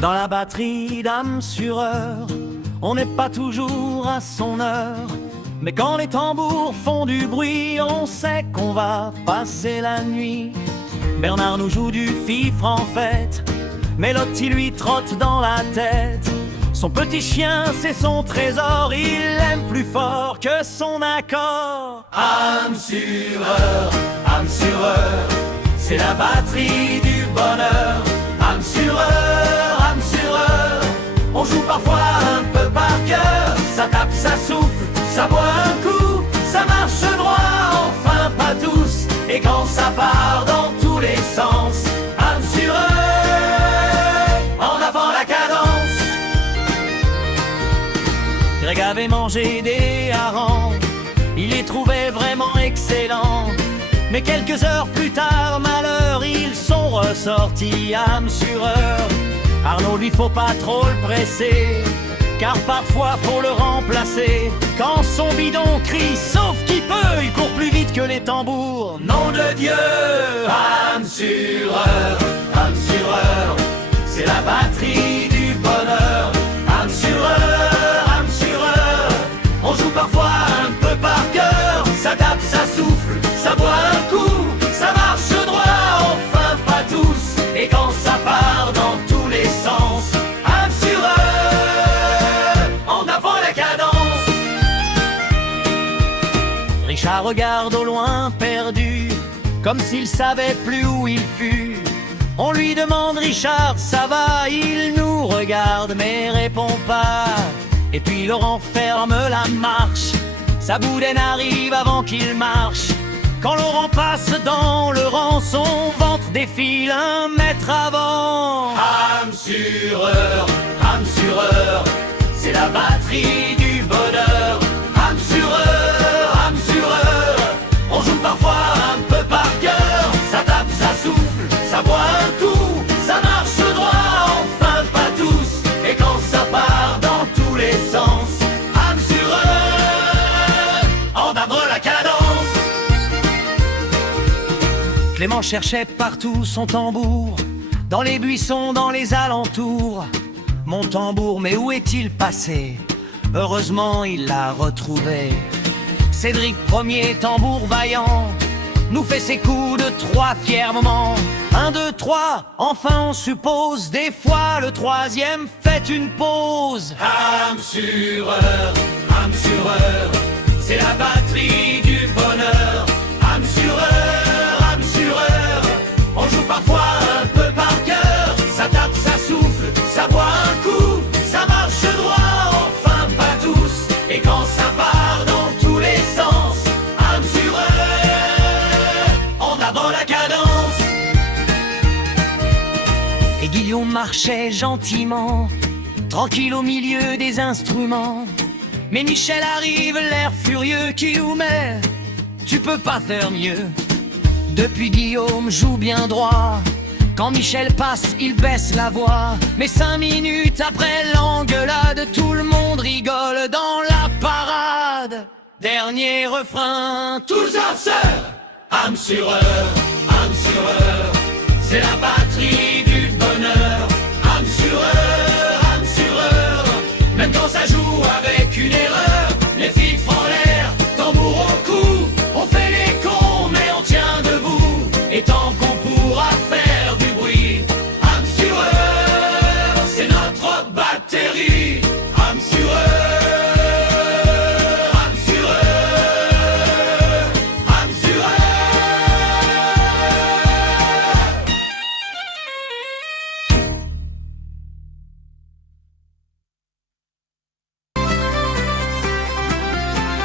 Dans la batterie d'âme sur heure, on n'est pas toujours à son heure. Mais quand les tambours font du bruit, on sait qu'on va passer la nuit. Bernard nous joue du fifre en fête, Mélodie lui trotte dans la tête. Son petit chien, c'est son trésor, il l'aime plus fort que son accord. Âme sur heure, c'est la batterie du bonheur. Âme sur heure, on joue parfois un peu par cœur. Ça tape, ça souffle, ça boit un coup, ça marche droit, enfin pas tous. Et quand ça part dans tous les sens, âme sur heure, en avant la cadence. Greg avait mangé des harengs, il les trouvait vraiment excellents. Mais quelques heures plus tard, malheur, ils sont ressortis âme sur heure. Arnaud, lui, faut pas trop le presser, car parfois faut le remplacer. Quand son bidon crie, sauf qu'il peut, il court plus vite que les tambours. Nom de Dieu, âme sur heure, c'est la batterie du bonheur. Âme sur heure, on joue parfois un peu par cœur. Ça tape, ça souffle, ça boit un coup, ça marche droit, enfin pas tous. Et quand ça part dans tous les sens, âme sur heure, en avant la cadence. Richard regarde au loin perdu, comme s'il savait plus où il fut. On lui demande: Richard, ça va? Il nous regarde mais répond pas. Et puis Laurent ferme la marche, sa boudaine arrive avant qu'il marche. Quand Laurent passe dans le rang, son ventre défile 1 mètre avant. Âme sur heure, c'est la batterie du bonheur. Âme sur heure, on joue parfois un peu par cœur. Ça tape, ça souffle, ça boit un coup, ça marche droit, enfin pas tous. Et quand ça part dans tous les sens, âme sur heure, en avant la cadence. Clément cherchait partout son tambour, dans les buissons, dans les alentours. Mon tambour, mais où est-il passé? Heureusement, il l'a retrouvé. Cédric, premier tambour vaillant, nous fait ses coups de 3 fiers moments. 1, 2, 3, enfin on suppose. Des fois le 3e fait une pause. Âme sur heure, c'est la batterie du bonheur. Âme sur heure, on joue parfois un peu par cœur. Ça tape, ça souffle, ça boit un coup, ça marche droit, enfin pas tous. Et quand ça part dans tous les sens, âme sur heure, en avant la cadence. Et Guillaume marchait gentiment, tranquille au milieu des instruments. Mais Michel arrive, l'air furieux, qui nous met: tu peux pas faire mieux. Depuis Guillaume joue bien droit, quand Michel passe il baisse la voix. Mais 5 minutes après l'engueulade, tout le monde rigole dans la parade. Dernier refrain, tous en sœur. Âme sur heure, c'est la batterie du bonheur. Âme sur heure, même quand ça joue avec une erreur. Les filles